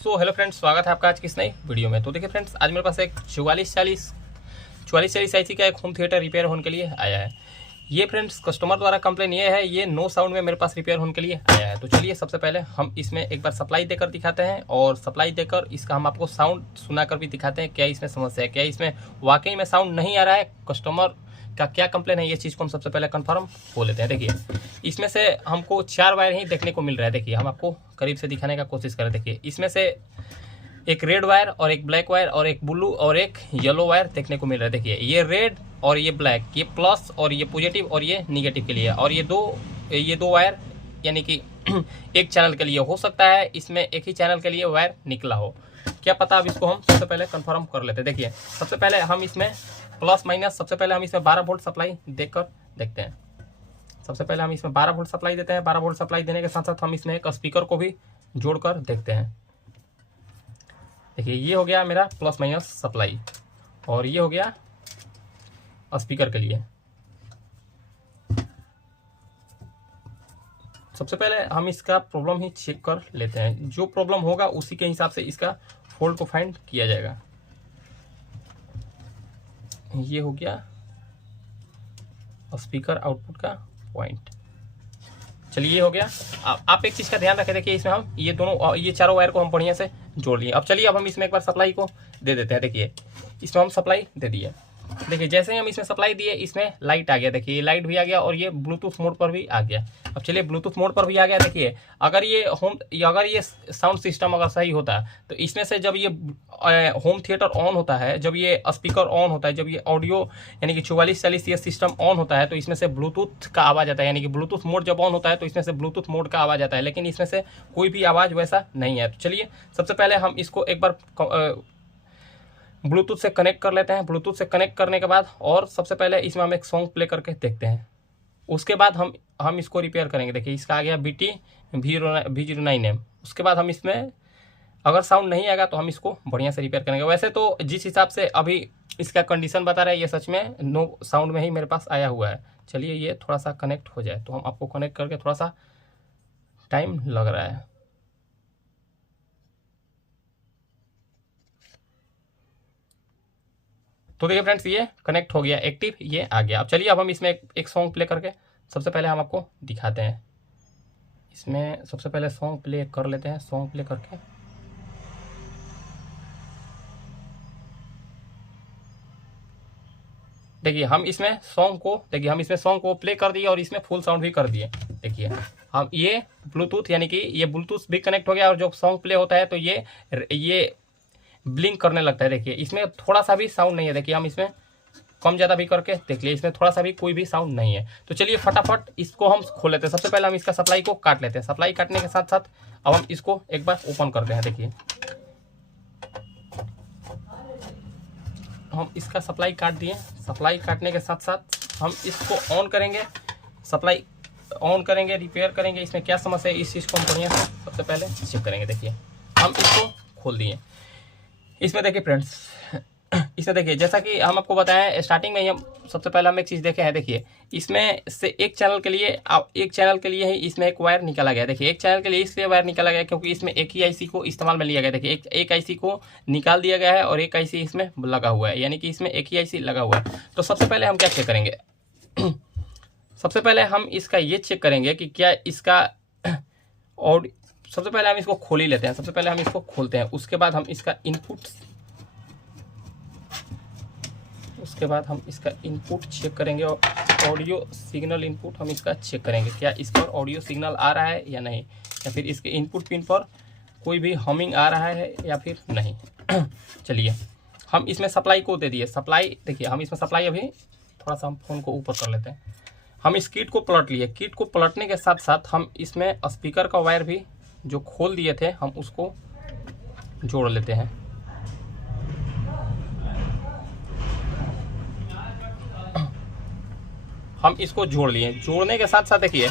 So hello friends, स्वागत है आपका आज की इस नई वीडियो में। तो देखिए फ्रेंड्स, आज मेरे पास एक 4440 IC का एक होम थिएटर रिपेयर होने के लिए आया है। ये फ्रेंड्स कस्टमर द्वारा कंप्लेन ये है, ये नो साउंड में मेरे पास रिपेयर होने के लिए आया है। तो चलिए सबसे पहले हम इसमें एक बार सप्लाई देकर दिखाते हैं और सप्लाई देकर इसका हम आपको साउंड सुनाकर भी दिखाते हैं क्या इसमें समस्या है, क्या इसमें वाकई में साउंड नहीं आ रहा है, कस्टमर का क्या कंप्लेन है, ये चीज़ को हम सबसे पहले कंफर्म हो लेते हैं। देखिए इसमें से हमको 4 वायर ही देखने को मिल रहा है। देखिए हम आपको करीब से दिखाने का कोशिश करें। देखिए इसमें से एक रेड वायर और एक ब्लैक वायर और एक ब्लू और एक येलो वायर देखने को मिल रहा है। देखिए ये रेड और ये ब्लैक, ये प्लस और ये पॉजिटिव और ये निगेटिव के लिए, और ये दो वायर यानी कि एक चैनल के लिए हो सकता है, इसमें एक ही चैनल के लिए वायर निकला हो, क्या पता। अब इसको हम सबसे पहले कंफर्म कर लेते हैं। देखिए सबसे पहले हम इसमें प्लस माइनस, सबसे पहले हम इसमें 12 वोल्ट सप्लाई देकर देखते हैं। सबसे पहले हम इसमें 12 वोल्ट सप्लाई देते हैं। 12 वोल्ट सप्लाई देने के साथ साथ हम इसमें एक स्पीकर को भी जोड़कर देखते हैं। देखिए ये हो गया मेरा प्लस माइनस सप्लाई और ये हो गया स्पीकर के लिए। सबसे पहले हम इसका प्रॉब्लम ही चेक कर लेते हैं। जो प्रॉब्लम होगा उसी के हिसाब से इसका फॉल्ट को फाइंड किया जाएगा। ये हो गया स्पीकर आउटपुट का पॉइंट। चलिए ये हो गया। आप एक चीज़ का ध्यान रखें। देखिए इसमें हम ये चारों वायर को हम बढ़िया से जोड़ लिए। अब चलिए अब हम इसमें एक बार सप्लाई को दे देते हैं। देखिए इसमें हम सप्लाई दे दिए। देखिए जैसे ही हम इसमें सप्लाई दिए इसमें लाइट आ गया। देखिए ये लाइट भी आ गया और ये ब्लूटूथ मोड पर भी आ गया। अब चलिए ब्लूटूथ मोड पर भी आ गया। देखिए अगर ये साउंड सिस्टम अगर सही होता तो इसमें से जब ये होम थिएटर ऑन होता है, जब ये स्पीकर ऑन होता है, जब ये ऑडियो यानी कि 4440 ये सिस्टम ऑन होता है तो इसमें से ब्लूटूथ का आवाज़ आता है, यानी कि ब्लूटूथ मोड जब ऑन होता है तो इसमें से ब्लूटूथ मोड का आवाज़ आता है, लेकिन इसमें से कोई भी आवाज़ वैसा नहीं है। तो चलिए सबसे पहले हम इसको एक बार ब्लूटूथ से कनेक्ट कर लेते हैं। ब्लूटूथ से कनेक्ट करने के बाद और सबसे पहले इसमें हम एक सॉन्ग प्ले करके देखते हैं। उसके बाद हम इसको रिपेयर करेंगे। देखिए इसका आ गया BT V09M। उसके बाद हम इसमें अगर साउंड नहीं आएगा तो हम इसको बढ़िया से रिपेयर करेंगे। वैसे तो जिस हिसाब से अभी इसका कंडीशन बता रहा है ये सच में नो साउंड में ही मेरे पास आया हुआ है। चलिए ये थोड़ा सा कनेक्ट हो जाए तो हम आपको कनेक्ट करके, थोड़ा सा टाइम लग रहा है। तो देखिए फ्रेंड्स ये कनेक्ट हो गया, एक्टिव ये आ गया। अब चलिए अब हम इसमें एक सॉन्ग प्ले करके सबसे पहले हम आपको दिखाते हैं। इसमें सबसे पहले सॉन्ग प्ले कर लेते हैं। सॉन्ग प्ले करके देखिए हम इसमें सॉन्ग को प्ले कर दिए और इसमें फुल साउंड भी कर दिए। देखिए हम ये ब्लूटूथ यानी कि ये ब्लूटूथ भी कनेक्ट हो गया और जब सॉन्ग प्ले होता है तो ये ब्लिंक करने लगता है। देखिए इसमें थोड़ा सा भी साउंड नहीं है। देखिए हम इसमें कम ज़्यादा भी करके देख लिए, इसमें थोड़ा सा भी कोई भी साउंड नहीं है। तो चलिए फटाफट इसको हम खोल लेते हैं। सबसे पहले हम इसका सप्लाई को काट लेते हैं। सप्लाई काटने के साथ साथ अब हम इसको एक बार ओपन करते हैं। देखिए हम इसका सप्लाई काट दिए। सप्लाई काटने के साथ साथ हम इसको ऑन करेंगे, सप्लाई ऑन करेंगे, रिपेयर करेंगे। इसमें क्या समस्या है इस चीज़ को हम बढ़िया से सबसे पहले चेक करेंगे। देखिए हम इसको खोल दिए। इसमें देखिए फ्रेंड्स, इसमें देखिए जैसा कि हम आपको बताएं स्टार्टिंग में ही, हम सबसे पहले हम एक चीज़ देखे हैं। देखिए इसमें से एक चैनल के लिए ही इसमें एक वायर निकाला गया। देखिए एक चैनल के लिए इसलिए वायर निकाला गया क्योंकि इसमें एक ही IC को इस्तेमाल में लिया गया। देखिए एक IC को निकाल दिया गया है और एक IC इसमें लगा हुआ है, यानी कि इसमें एक ही IC लगा हुआ है। तो सबसे पहले हम क्या चेक करेंगे, सबसे पहले हम इसका ये चेक करेंगे कि क्या इसका और सबसे पहले हम इसको खोल ही लेते हैं। सबसे पहले हम इसको खोलते हैं, उसके बाद हम इसका इनपुट चेक करेंगे और ऑडियो सिग्नल इनपुट हम इसका चेक करेंगे, क्या इस पर ऑडियो सिग्नल आ रहा है या नहीं, या फिर इसके इनपुट पिन पर कोई भी हमिंग आ रहा है या फिर नहीं। चलिए हम इसमें सप्लाई को दे दिए। सप्लाई देखिए हम इसमें सप्लाई अभी थोड़ा सा हम फ़ोन को ऊपर कर लेते हैं। हम इस किट को पलट लिए। किट को पलटने के साथ साथ हम इसमें स्पीकर का वायर भी जो खोल दिए थे हम उसको जोड़ लेते हैं। हम इसको जोड़ लिए। जोड़ने के साथ साथ देखिए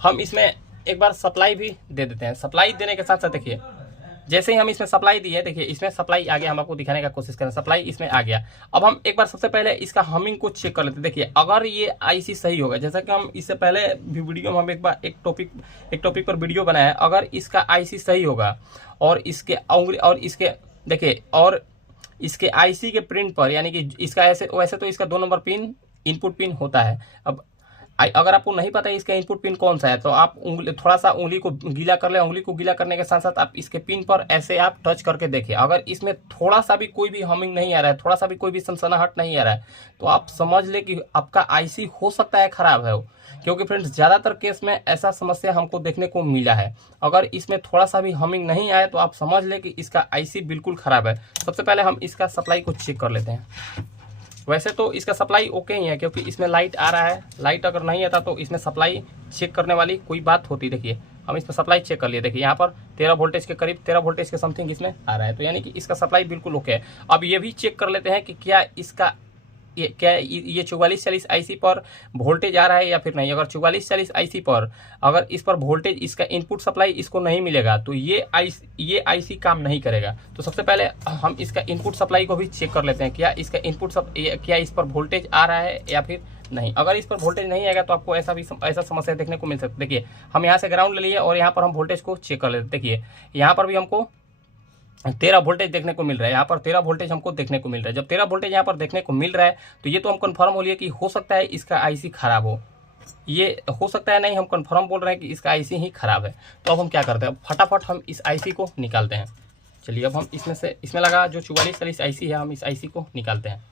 हम इसमें एक बार सप्लाई भी दे देते हैं। सप्लाई देने के साथ साथ देखिए जैसे ही हम इसमें सप्लाई दिए, देखिए इसमें सप्लाई आ गया, हम आपको दिखाने का कोशिश करें, सप्लाई इसमें आ गया। अब हम एक बार सबसे पहले इसका हमिंग को चेक कर लेते हैं। देखिए अगर ये आईसी सही होगा, जैसा कि हम इससे पहले भी वीडियो में हम एक बार एक टॉपिक पर वीडियो बनाया है, अगर इसका आईसी सही होगा और इसके उंगली और इसके देखिए और इसके आईसी के प्रिंट पर, यानी कि इसका ऐसे वैसे तो इसका 2 नंबर पिन इनपुट पिन होता है। अब अगर आपको नहीं पता है इसका इनपुट पिन कौन सा है, तो आप थोड़ा सा उंगली को गीला कर ले। उंगली को गीला करने के साथ साथ आप इसके पिन पर ऐसे आप टच करके देखिए, अगर इसमें थोड़ा सा भी कोई भी हमिंग नहीं आ रहा है, थोड़ा सा भी कोई भी सनसनाहट नहीं आ रहा है, तो आप समझ ले कि आपका आईसी हो सकता है खराब है। क्योंकि फ्रेंड्स ज़्यादातर केस में ऐसा समस्या हमको देखने को मिला है। अगर इसमें थोड़ा सा भी हमिंग नहीं आए तो आप समझ ले कि इसका आईसी बिल्कुल ख़राब है। सबसे पहले हम इसका सप्लाई को चेक कर लेते हैं। वैसे तो इसका सप्लाई ओके ही है, क्योंकि इसमें लाइट आ रहा है। लाइट अगर नहीं आता तो इसमें सप्लाई चेक करने वाली कोई बात होती। देखिए हम इसमें सप्लाई चेक कर लिए, देखिए यहाँ पर 13 वोल्टेज के करीब, 13 वोल्टेज के समथिंग इसमें आ रहा है, तो यानी कि इसका सप्लाई बिल्कुल ओके है। अब ये भी चेक कर लेते हैं कि क्या इसका ये 4440 आईसी पर वोल्टेज आ रहा है या फिर नहीं। अगर 4440 आईसी पर अगर इस पर वोल्टेज, इसका इनपुट सप्लाई इसको नहीं मिलेगा तो ये आईसी काम नहीं करेगा। तो सबसे पहले हम इसका इनपुट सप्लाई को भी चेक कर लेते हैं, क्या इसका क्या इस पर वोल्टेज आ रहा है या फिर नहीं। अगर इस पर वोल्टेज नहीं आएगा तो आपको ऐसा समस्या देखने को मिल सकती है। देखिए हम यहाँ से ग्राउंड ले लिए और यहाँ पर हम वोल्टेज को चेक कर लेते हैं। देखिए यहाँ पर भी हमको 13 वोल्टेज देखने को मिल रहा है, यहाँ पर 13 वोल्टेज हमको देखने को मिल रहा है। जब 13 वोल्टेज यहाँ पर देखने को मिल रहा है तो ये तो हम कंफर्म हो लिए कि हो सकता है इसका आईसी खराब हो। ये हो सकता है नहीं, हम कंफर्म बोल रहे हैं कि इसका आईसी ही खराब है। तो अब हम क्या करते हैं, अब फटाफट हम इस आईसी को निकालते हैं। चलिए अब हम इसमें लगा जो 4440 आईसी है, हम इस आईसी को निकालते हैं।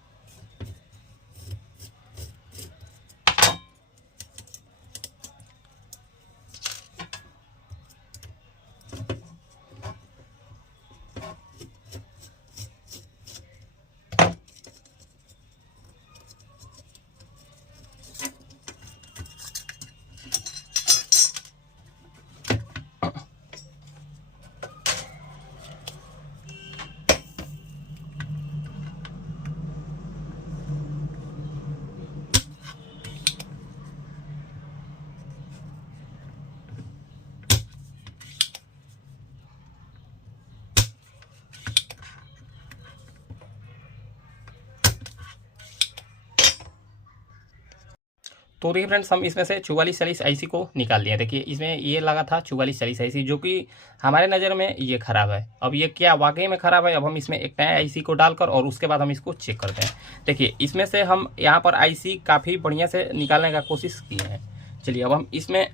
तो देखिए फ्रेंड्स, हम इसमें से 4440 आईसी को निकाल लिए। देखिए इसमें ये लगा था 4440 आईसी, जो कि हमारे नज़र में ये ख़राब है। अब ये क्या वाकई में ख़राब है, अब हम इसमें एक नया आईसी को डालकर और उसके बाद हम इसको चेक करते हैं। देखिए इसमें से हम यहाँ पर आईसी काफ़ी बढ़िया से निकालने का कोशिश किए हैं। चलिए अब हम इसमें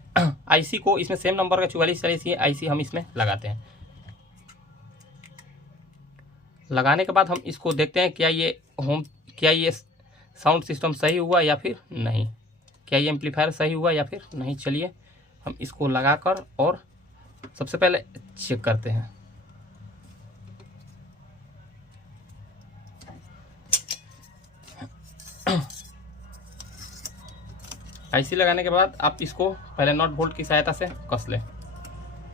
आईसी को, इसमें सेम नंबर का 4440 आईसी हम इसमें लगाते हैं। लगाने के बाद हम इसको देखते हैं क्या ये साउंड सिस्टम सही हुआ या फिर नहीं, क्या ये एम्पलीफायर सही हुआ या फिर नहीं। चलिए हम इसको लगाकर और सबसे पहले चेक करते हैं। आईसी लगाने के बाद आप इसको पहले नॉट बोल्ट की सहायता से कस लें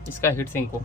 इसका हीट सिंक को।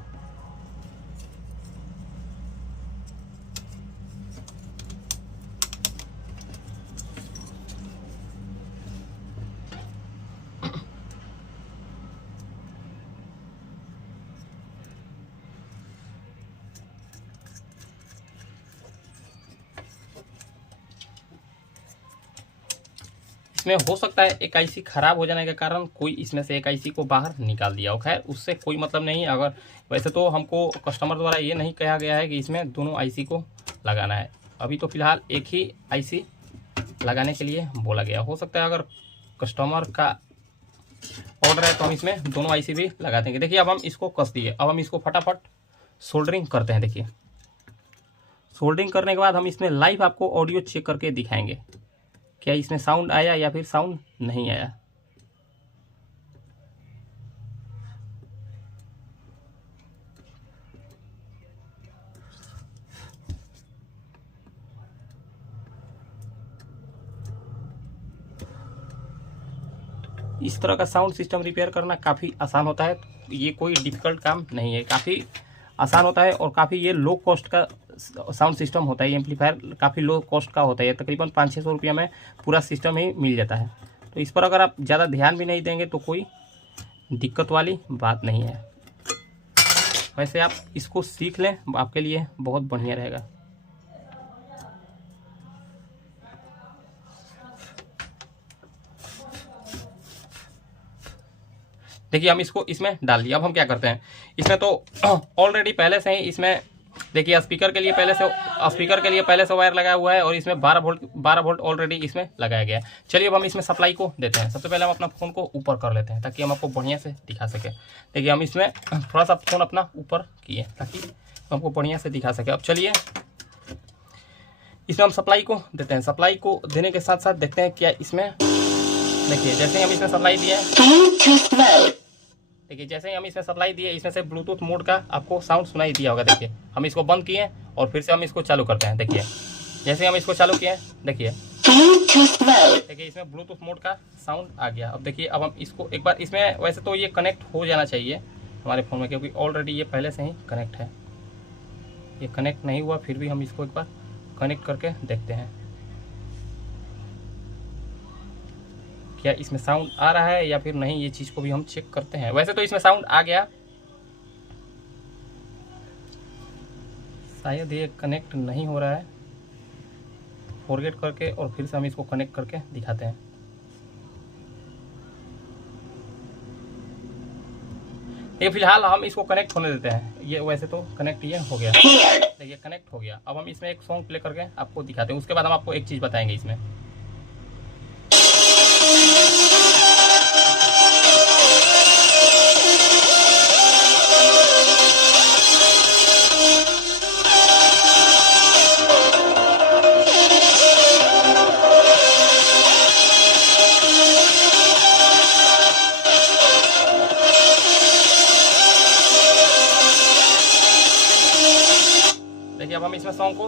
इसमें हो सकता है एक आईसी खराब हो जाने के कारण कोई इसमें से एक आईसी को बाहर निकाल दिया हो। खैर उससे कोई मतलब नहीं। अगर वैसे तो हमको कस्टमर द्वारा ये नहीं कहा गया है कि इसमें दोनों आईसी को लगाना है। अभी तो फिलहाल एक ही आईसी लगाने के लिए बोला गया। हो सकता है अगर कस्टमर का ऑर्डर है तो हम इसमें दोनों आईसी भी लगा देंगे। देखिए अब हम इसको कस दिए, अब हम इसको फटाफट सोल्डरिंग करते हैं। देखिए सोल्डरिंग करने के बाद हम इसमें लाइव आपको ऑडियो चेक करके दिखाएंगे क्या इसमें साउंड आया या फिर साउंड नहीं आया। इस तरह का साउंड सिस्टम रिपेयर करना काफ़ी आसान होता है। ये कोई डिफ़िकल्ट काम नहीं है, काफ़ी आसान होता है और काफ़ी ये लो कॉस्ट का साउंड सिस्टम होता है। ये एम्पलीफायर काफ़ी लो कॉस्ट का होता है, तकरीबन 500-600 रुपये में पूरा सिस्टम ही मिल जाता है। तो इस पर अगर आप ज़्यादा ध्यान भी नहीं देंगे तो कोई दिक्कत वाली बात नहीं है। वैसे आप इसको सीख लें, आपके लिए बहुत बढ़िया रहेगा। देखिए हम इसको इसमें डाल दिया। अब हम क्या करते हैं, इसमें तो ऑलरेडी पहले से ही इसमें देखिए स्पीकर के लिए पहले से वायर लगाया हुआ है और इसमें 12 वोल्ट ऑलरेडी इसमें लगाया गया है। चलिए अब हम इसमें सप्लाई को देते हैं। सबसे पहले हम अपना फ़ोन को ऊपर कर लेते हैं ताकि हम आपको बढ़िया से दिखा सके। देखिए हम इसमें थोड़ा सा फ़ोन अपना ऊपर किए ताकि हमको बढ़िया से दिखा सके। अब चलिए इसमें हम सप्लाई को देते हैं। सप्लाई को देने के साथ साथ देखते हैं क्या इसमें, देखिए जैसे ही हम इसमें सप्लाई दिए, इसमें से ब्लूटूथ मोड का आपको साउंड सुनाई दिया होगा। देखिए हम इसको बंद किए और फिर से हम इसको चालू करते हैं। देखिए जैसे हम इसको चालू किए, देखिए इसमें ब्लूटूथ मोड का साउंड आ गया। अब देखिए अब हम इसको एक बार इसमें, वैसे तो ये कनेक्ट हो जाना चाहिए हमारे फ़ोन में क्योंकि ऑलरेडी ये पहले से ही कनेक्ट है। ये कनेक्ट नहीं हुआ, फिर भी हम इसको एक बार कनेक्ट करके देखते हैं क्या इसमें साउंड आ रहा है या फिर नहीं, ये चीज़ को भी हम चेक करते हैं। वैसे तो इसमें साउंड आ गया, शायद ये कनेक्ट नहीं हो रहा है। फॉरगेट करके और फिर से हम इसको कनेक्ट करके दिखाते हैं। ये फिलहाल हम इसको कनेक्ट होने देते हैं। ये वैसे तो कनेक्ट ये हो गया, देखिए कनेक्ट हो गया। अब हम इसमें एक सॉन्ग प्ले करके आपको दिखाते हैं, उसके बाद हम आपको एक चीज़ बताएंगे इसमें। देखिए अब हम इसमें सॉन्ग को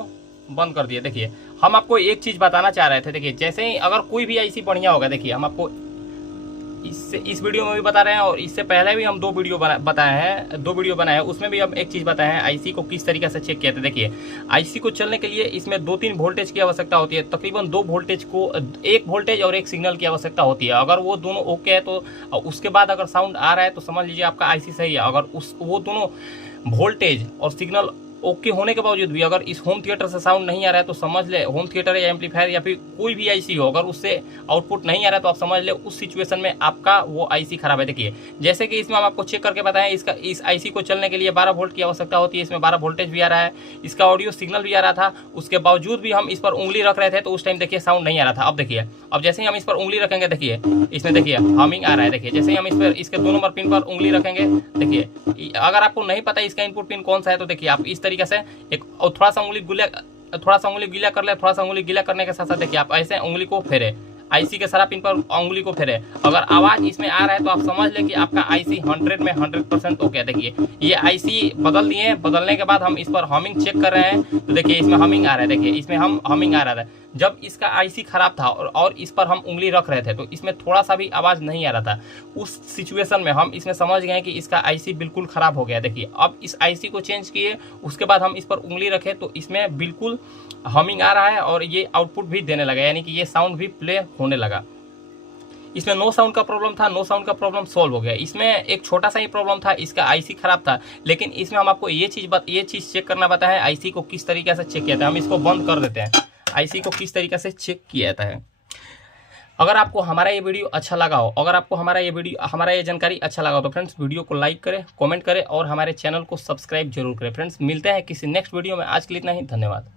बंद कर दिए। देखिए हम आपको एक चीज़ बताना चाह रहे थे। देखिए जैसे ही अगर कोई भी आईसी बढ़िया होगा, देखिए हम आपको इस वीडियो में भी बता रहे हैं और इससे पहले भी हम दो वीडियो बनाए हैं, उसमें भी हम एक चीज़ बताए हैं आईसी को किस तरीके से चेक किया था। देखिए आईसी को चलने के लिए इसमें 2-3 वोल्टेज की आवश्यकता होती है। तकरीबन 2 वोल्टेज को, एक वोल्टेज और एक सिग्नल की आवश्यकता होती है। अगर वो दोनों ओके है तो उसके बाद अगर साउंड आ रहा है तो समझ लीजिए आपका आईसी सही है। अगर वो दोनों वोल्टेज और सिग्नल ओके होने के बावजूद भी अगर इस होम थिएटर से साउंड नहीं आ रहा है तो समझ ले होम थिएटर या एम्पलीफायर या फिर कोई भी आईसी हो, अगर उससे आउटपुट नहीं आ रहा है तो आप समझ ले उस सिचुएशन में आपका वो आईसी खराब है। देखिए जैसे कि इसमें हम आपको चेक करके बताएं, इस आईसी को चलने के लिए 12 वोल्ट की आवश्यकता होती है। इसमें 12 वोल्टेज भी आ रहा है, इसका ऑडियो सिग्नल भी आ रहा था। उसके बावजूद भी हम इस पर उंगली रख रहे थे तो उस टाइम देखिए साउंड नहीं आ रहा था। अब देखिए अब जैसे ही हम इस पर उंगली रखेंगे, देखिए इसमें देखिए हमिंग आ रहा है। देखिए जैसे ही हम इस पर इसके 2 नंबर पिन पर उंगली रखेंगे, देखिए अगर आपको नहीं पता इसका इनपुट पिन कौन सा है तो देखिए आप इस तरीके से एक और थोड़ा सा उंगली गीला कर ले। थोड़ा सा उंगली गीला करने के साथ साथ देखिए आप ऐसे उंगली को फेरे, आईसी के सारा पिन पर उंगली को फेरे। अगर आवाज इसमें आ रहा है तो आप समझ लें कि आपका आईसी 100 में 100% ओके। देखिए ये आईसी बदल दिए, बदलने के बाद हम इस पर हमिंग चेक कर रहे हैं तो देखिए इसमें हमिंग आ रहा है। देखिए इसमें हम हमिंग आ रहा था जब इसका आईसी खराब था और इस पर हम उंगली रख रहे थे तो इसमें थोड़ा सा भी आवाज नहीं आ रहा था। उस सिचुएशन में हम इसमें समझ गए कि इसका आईसी बिल्कुल खराब हो गया। देखिए अब इस आईसी को चेंज किए, उसके बाद हम इस पर उंगली रखे तो इसमें बिल्कुल हमिंग आ रहा है और ये आउटपुट भी देने लगा, यानी कि ये साउंड भी प्ले होने लगा। इसमें नो साउंड का प्रॉब्लम था, नो साउंड का प्रॉब्लम सॉल्व हो गया। इसमें एक छोटा सा ही प्रॉब्लम था, इसका आईसी खराब था। लेकिन इसमें हम आपको ये चीज़ चेक करना बताया है आईसी को किस तरीके से चेक किया था। हम इसको बंद कर देते हैं, आईसी को किस तरीके से चेक किया जाता है। अगर आपको हमारा ये वीडियो अच्छा लगा हो, अगर आपको हमारा ये जानकारी अच्छा लगा हो तो फ्रेंड्स वीडियो को लाइक करें, कमेंट करें और हमारे चैनल को सब्सक्राइब जरूर करें। फ्रेंड्स मिलते हैं किसी नेक्स्ट वीडियो में। आज के लिए इतना ही, धन्यवाद।